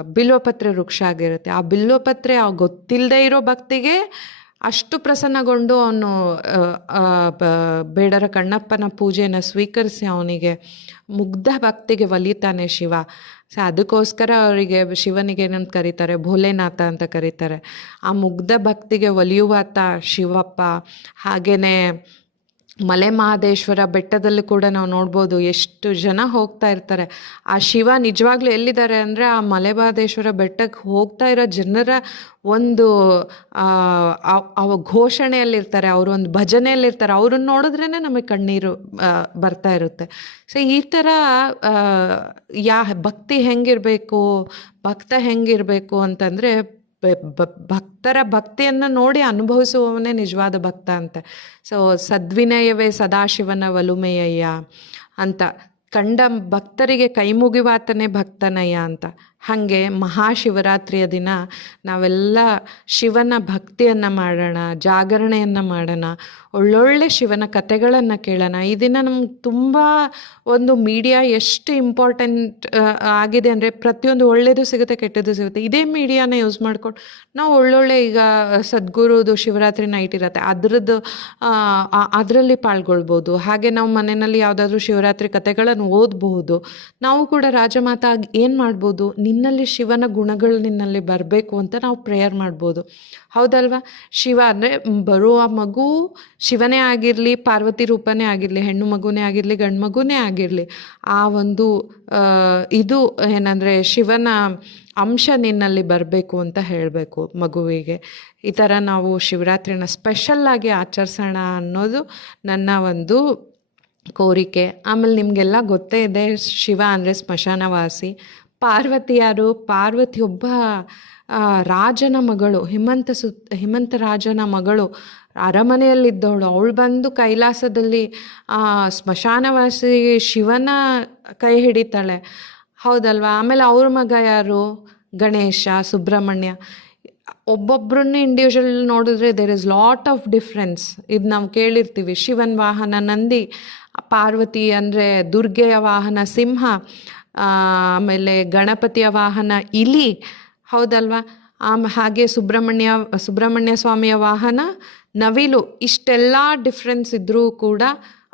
ಬಿಲ್ವಪತ್ರೆ ವೃಕ್ಷ ಆಗಿರುತ್ತೆ. ಆ ಬಿಲ್ವಪತ್ರೆ ಆ ಗೊತ್ತಿಲ್ಲದೆ ಇರೋ ಭಕ್ತಿಗೆ ಅಷ್ಟು ಪ್ರಸನ್ನಗೊಂಡು ಅವನು ಬೇಡರ ಕಣ್ಣಪ್ಪನ ಪೂಜೆಯನ್ನು ಸ್ವೀಕರಿಸಿ ಅವನಿಗೆ ಮುಗ್ಧ ಭಕ್ತಿಗೆ ಒಲಿತಾನೆ ಶಿವ. ಸೊ ಅದಕ್ಕೋಸ್ಕರ ಅವರಿಗೆ ಶಿವನಿಗೆ ಏನಂತ ಕರೀತಾರೆ, ಭೋಲೆನಾಥ ಅಂತ ಕರೀತಾರೆ. ಆ ಮುಗ್ಧ ಭಕ್ತಿಗೆ ಒಲಿಯುವಾತ ಶಿವಪ್ಪ ಹಾಗೆಯೇ ಮಲೆ ಮಹಾದೇಶ್ವರ ಬೆಟ್ಟದಲ್ಲಿ ಕೂಡ ನಾವು ನೋಡ್ಬೋದು ಎಷ್ಟು ಜನ ಹೋಗ್ತಾ ಇರ್ತಾರೆ. ಆ ಶಿವ ನಿಜವಾಗ್ಲೂ ಎಲ್ಲಿದ್ದಾರೆ ಅಂದರೆ ಆ ಮಲೆ ಮಹಾದೇಶ್ವರ ಬೆಟ್ಟಕ್ಕೆ ಹೋಗ್ತಾ ಇರೋ ಜನರ ಒಂದು ಅವ ಘೋಷಣೆಯಲ್ಲಿರ್ತಾರೆ, ಅವರು ಒಂದು ಭಜನೆಯಲ್ಲಿರ್ತಾರೆ, ಅವ್ರನ್ನ ನೋಡಿದ್ರೇ ನಮಗೆ ಕಣ್ಣೀರು ಬರ್ತಾ ಇರುತ್ತೆ. ಸೊ ಈ ಥರ ಯಾ, ಭಕ್ತಿ ಹೆಂಗಿರಬೇಕು, ಭಕ್ತ ಹೆಂಗಿರಬೇಕು ಅಂತಂದರೆ ಭಕ್ತರ ಭಕ್ತಿಯನ್ನು ನೋಡಿ ಅನುಭವಿಸುವವನೇ ನಿಜವಾದ ಭಕ್ತ ಅಂತ. ಸೊ ಸದ್ವಿನಯವೇ ಸದಾಶಿವನ ಒಲುಮೆಯಯ್ಯ ಅಂತ. ಕಂಡ ಭಕ್ತರಿಗೆ ಕೈ ಮುಗಿವಾತನೇ ಭಕ್ತನಯ್ಯ ಅಂತ. ಹಾಗೆ ಮಹಾಶಿವರಾತ್ರಿಯ ದಿನ ನಾವೆಲ್ಲ ಶಿವನ ಭಕ್ತಿಯನ್ನು ಮಾಡೋಣ, ಜಾಗರಣೆಯನ್ನು ಮಾಡೋಣ, ಒಳ್ಳೊಳ್ಳೆ ಶಿವನ ಕಥೆಗಳನ್ನು ಕೇಳೋಣ. ಈ ದಿನ ನಮ್ಗೆ ತುಂಬ ಒಂದು ಮೀಡಿಯಾ ಎಷ್ಟು ಇಂಪಾರ್ಟೆಂಟ್ ಆಗಿದೆ ಅಂದರೆ ಪ್ರತಿಯೊಂದು ಒಳ್ಳೆಯದು ಸಿಗುತ್ತೆ, ಕೆಟ್ಟದ್ದು ಸಿಗುತ್ತೆ. ಇದೇ ಮೀಡಿಯಾನ ಯೂಸ್ ಮಾಡ್ಕೊಂಡು ನಾವು ಒಳ್ಳೊಳ್ಳೆ ಈಗ ಸದ್ಗುರುದು ಶಿವರಾತ್ರಿ ನೈಟ್ ಇರುತ್ತೆ. ಅದರದ್ದು ಅದರಲ್ಲಿ ಪಾಲ್ಗೊಳ್ಬೋದು. ಹಾಗೆ ನಾವು ಮನೆಯಲ್ಲಿ ಯಾವುದಾದ್ರೂ ಶಿವರಾತ್ರಿ ಕಥೆಗಳನ್ನು ಓದಬಹುದು. ನಾವು ಕೂಡ ರಾಜಮಾತಾ ಏನು ಮಾಡ್ಬೋದು? ನಿನ್ನಲ್ಲಿ ಶಿವನ ಗುಣಗಳು ನಿನ್ನಲ್ಲಿ ಬರಬೇಕು ಅಂತ ನಾವು ಪ್ರೇಯರ್ ಮಾಡ್ಬೋದು. ಹೌದಲ್ವಾ? ಶಿವ ಅಂದರೆ ಬರುವ ಮಗು ಶಿವನೇ ಆಗಿರಲಿ, ಪಾರ್ವತಿ ರೂಪನೇ ಆಗಿರಲಿ, ಹೆಣ್ಣು ಮಗುನೇ ಆಗಿರಲಿ, ಗಂಡು ಮಗುನೇ ಆಗಿರಲಿ, ಆ ಒಂದು ಇದು ಏನಂದರೆ ಶಿವನ ಅಂಶ ನಿನ್ನಲ್ಲಿ ಬರಬೇಕು ಅಂತ ಹೇಳಬೇಕು ಮಗುವಿಗೆ. ಈ ಥರ ನಾವು ಶಿವರಾತ್ರಿನ ಸ್ಪೆಷಲ್ಲಾಗಿ ಆಚರಿಸೋಣ ಅನ್ನೋದು ನನ್ನ ಒಂದು ಕೋರಿಕೆ. ಆಮೇಲೆ ನಿಮಗೆಲ್ಲ ಗೊತ್ತೇ ಇದೆ, ಶಿವ ಅಂದರೆ ಸ್ಮಶಾನವಾಸಿ. ಪಾರ್ವತಿ ಯಾರು ಪಾರ್ವತಿ ಒಬ್ಬ ರಾಜನ ಮಗಳು, ಹಿಮಂತ ಸುತ್ ಹಿಮಂತ ರಾಜನ ಮಗಳು, ಅರಮನೆಯಲ್ಲಿದ್ದವಳು. ಅವಳು ಬಂದು ಕೈಲಾಸದಲ್ಲಿ ಸ್ಮಶಾನವಾಸಿ ಶಿವನ ಕೈ ಹಿಡಿತಾಳೆ. ಹೌದಲ್ವಾ? ಆಮೇಲೆ ಅವ್ರ ಮಗ ಯಾರು? ಗಣೇಶ, ಸುಬ್ರಹ್ಮಣ್ಯ. ಒಬ್ಬೊಬ್ಬರನ್ನ ಇಂಡಿವಿಜುವಲ್ ನೋಡಿದ್ರೆ there is lot of difference ಇದು ನಾವು ಕೇಳಿರ್ತೀವಿ. ಶಿವನ್ ವಾಹನ ನಂದಿ, ಪಾರ್ವತಿ ಅಂದರೆ ದುರ್ಗೆಯ ವಾಹನ ಸಿಂಹ. ಆಮೇಲೆ ಗಣಪತಿಯ ವಾಹನ ಇಲಿ, ಹೌದಲ್ವಾ? ಆಮ್ ಹಾಗೆ ಸುಬ್ರಹ್ಮಣ್ಯ ಸುಬ್ರಹ್ಮಣ್ಯ ಸ್ವಾಮಿಯ ವಾಹನ, ನವಿಲು, ಇಷ್ಟೆಲ್ಲ ಡಿಫ್ರೆನ್ಸ್ ಇದ್ದರೂ ಕೂಡ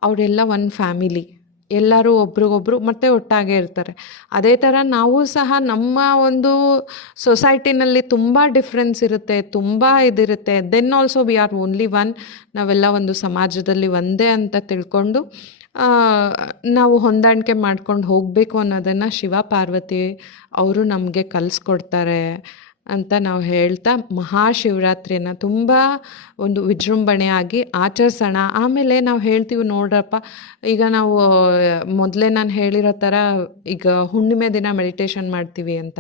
ಅವರೆಲ್ಲ ಒಂದು ಫ್ಯಾಮಿಲಿ ಎಲ್ಲರೂ ಒಬ್ರಿಗೊಬ್ರು ಮತ್ತೆ ಒಟ್ಟಾಗೇ ಇರ್ತಾರೆ. ಅದೇ ಥರ ನಾವು ಸಹ ನಮ್ಮ ಒಂದು ಸೊಸೈಟಿನಲ್ಲಿ ತುಂಬ ಡಿಫ್ರೆನ್ಸ್ ಇರುತ್ತೆ, ತುಂಬ ಇದಿರುತ್ತೆ. Then also we are only one ನಾವೆಲ್ಲ ಒಂದು ಸಮಾಜದಲ್ಲಿ ಒಂದೇ ಅಂತ ತಿಳ್ಕೊಂಡು ನಾವು ಹೊಂದಾಣಿಕೆ ಮಾಡ್ಕೊಂಡು ಹೋಗಬೇಕು ಅನ್ನೋದನ್ನು ಶಿವ ಪಾರ್ವತಿ ಅವರು ನಮಗೆ ಕಲಿಸ್ಕೊಡ್ತಾರೆ ಅಂತ ನಾವು ಹೇಳ್ತಾ ಮಹಾಶಿವರಾತ್ರಿಯನ್ನು ತುಂಬ ಒಂದು ವಿಜೃಂಭಣೆಯಾಗಿ ಆಚರಿಸೋಣ. ಆಮೇಲೆ ನಾವು ಹೇಳ್ತೀವಿ ನೋಡ್ರಪ್ಪ, ಈಗ ನಾವು, ಮೊದಲೇ ನಾನು ಹೇಳಿರೋ ಥರ ಈಗ ಹುಣ್ಣಿಮೆ ದಿನ ಮೆಡಿಟೇಷನ್ ಮಾಡ್ತೀವಿ ಅಂತ.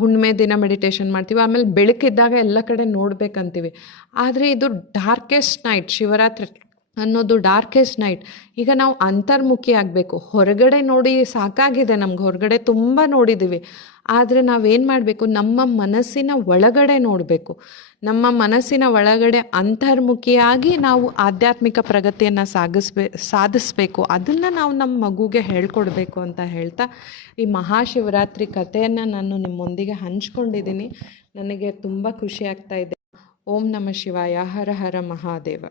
ಹುಣ್ಣಿಮೆ ದಿನ ಮೆಡಿಟೇಷನ್ ಮಾಡ್ತೀವಿ. ಆಮೇಲೆ ಬೆಳಕಿದ್ದಾಗ ಎಲ್ಲ ಕಡೆ ನೋಡಬೇಕಂತೀವಿ. ಆದರೆ ಇದು ಡಾರ್ಕೆಸ್ಟ್ ನೈಟ್ ಶಿವರಾತ್ರಿ. ಅನ್ನೋದು ಡಾರ್ಕೆಸ್ಟ್ ನೈಟ್ ಈಗ ನಾವು ಅಂತರ್ಮುಖಿ ಆಗಬೇಕು. ಹೊರಗಡೆ ನೋಡಿ ಸಾಕಾಗಿದೆ ನಮ್ಗೆ. ಹೊರಗಡೆ ತುಂಬ ನೋಡಿದ್ದೀವಿ ಆದರೆ ನಾವೇನು ಮಾಡಬೇಕು? ನಮ್ಮ ಮನಸ್ಸಿನ ಒಳಗಡೆ ನೋಡಬೇಕು. ನಮ್ಮ ಮನಸ್ಸಿನ ಒಳಗಡೆ ಅಂತರ್ಮುಖಿಯಾಗಿ ನಾವು ಆಧ್ಯಾತ್ಮಿಕ ಪ್ರಗತಿಯನ್ನು ಸಾಗಿಸ್ಬೇ, ಸಾಧಿಸ್ಬೇಕು. ಅದನ್ನು ನಾವು ನಮ್ಮ ಮಗುಗೆ ಹೇಳ್ಕೊಡ್ಬೇಕು ಅಂತ ಹೇಳ್ತಾ ಈ ಮಹಾಶಿವರಾತ್ರಿ ಕಥೆಯನ್ನು ನಾನು ನಿಮ್ಮೊಂದಿಗೆ ಹಂಚ್ಕೊಂಡಿದ್ದೀನಿ. ನನಗೆ ತುಂಬ ಖುಷಿ ಆಗ್ತಾ ಇದೆ. ಓಂ ನಮ ಶಿವಾಯ. ಹರ ಹರ ಮಹಾದೇವ.